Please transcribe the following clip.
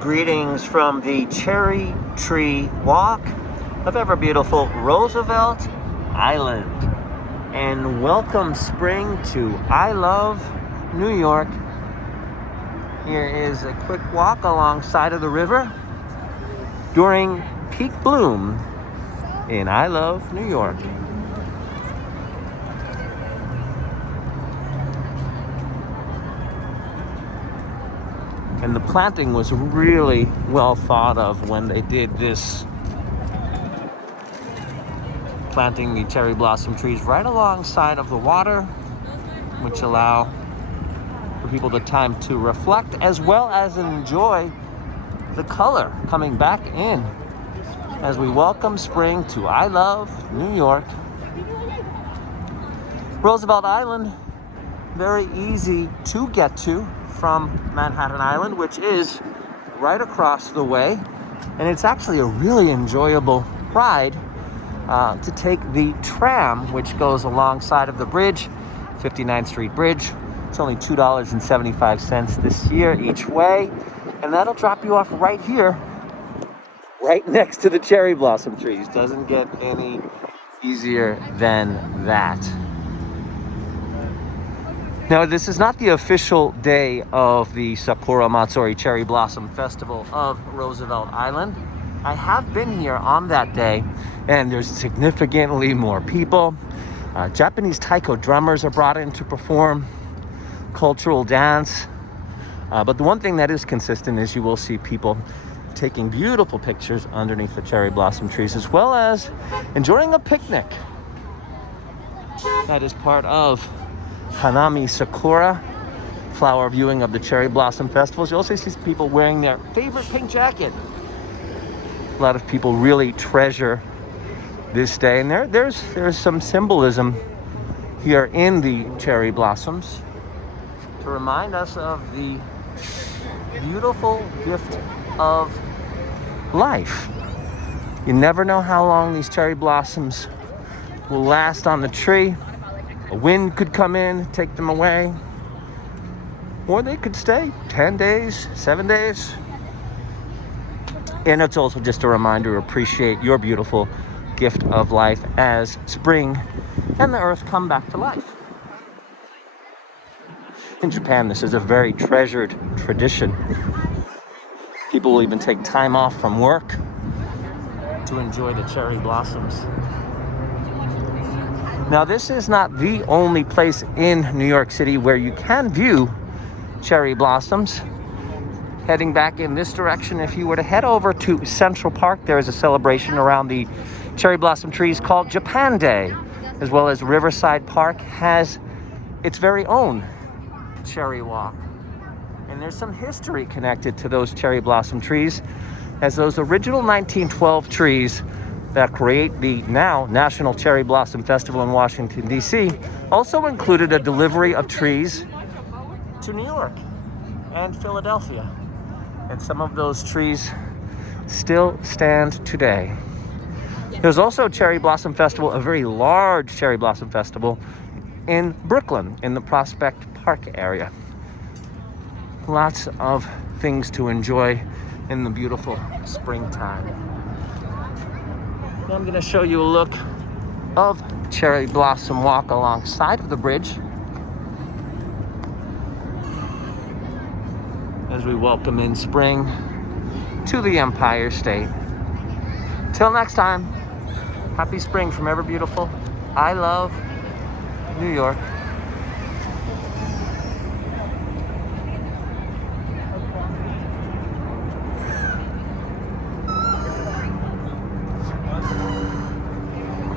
Greetings from the Cherry Tree Walk of ever beautiful Roosevelt Island. And welcome spring to I Love New York. Here is a quick walk alongside of the river during peak bloom in I Love New York. And the planting was really well thought of when they did this, planting the cherry blossom trees right alongside of the water, which allow for people the time to reflect as well as enjoy the color coming back in as we welcome spring to I Love New York. Roosevelt Island, very easy to get to from Manhattan Island, which is right across the way, and it's actually a really enjoyable ride to take the tram, which goes alongside of the bridge, 59th Street Bridge. It's only $2.75 this year each way, and that'll drop you off right here, right next to the cherry blossom trees. Doesn't get any easier than that. Now, this is not the official day of the Sakura Matsuri Cherry Blossom Festival of Roosevelt Island. I have been here on that day, and there's significantly more people. Japanese taiko drummers are brought in to perform cultural dance. But the one thing that is consistent is you will see people taking beautiful pictures underneath the cherry blossom trees, as well as enjoying a picnic. That is part of Hanami Sakura flower viewing of the cherry blossom festivals. You also see people wearing their favorite pink jacket. A lot of people really treasure this day, and there's some symbolism here in the cherry blossoms to remind us of the beautiful gift of life. You never know how long these cherry blossoms will last on the tree. A wind could come in, take them away, or they could stay 10 days, 7 days. And it's also just a reminder to appreciate your beautiful gift of life as spring and the earth come back to life. In Japan, this is a very treasured tradition. People will even take time off from work to enjoy the cherry blossoms. Now, this is not the only place in New York City where you can view cherry blossoms. Heading back in this direction, if you were to head over to Central Park, there is a celebration around the cherry blossom trees called Japan Day, as well as Riverside Park has its very own cherry walk. And there's some history connected to those cherry blossom trees, as those original 1912 trees that create the now National Cherry Blossom Festival in Washington, D.C., also included a delivery of trees to New York and Philadelphia. And some of those trees still stand today. There's also a Cherry Blossom Festival, a very large Cherry Blossom Festival in Brooklyn, in the Prospect Park area. Lots of things to enjoy in the beautiful springtime. Now I'm going to show you a look of Cherry Blossom Walk alongside of the bridge as we welcome in spring to the Empire State. Till next time, happy spring from ever beautiful I Love New York.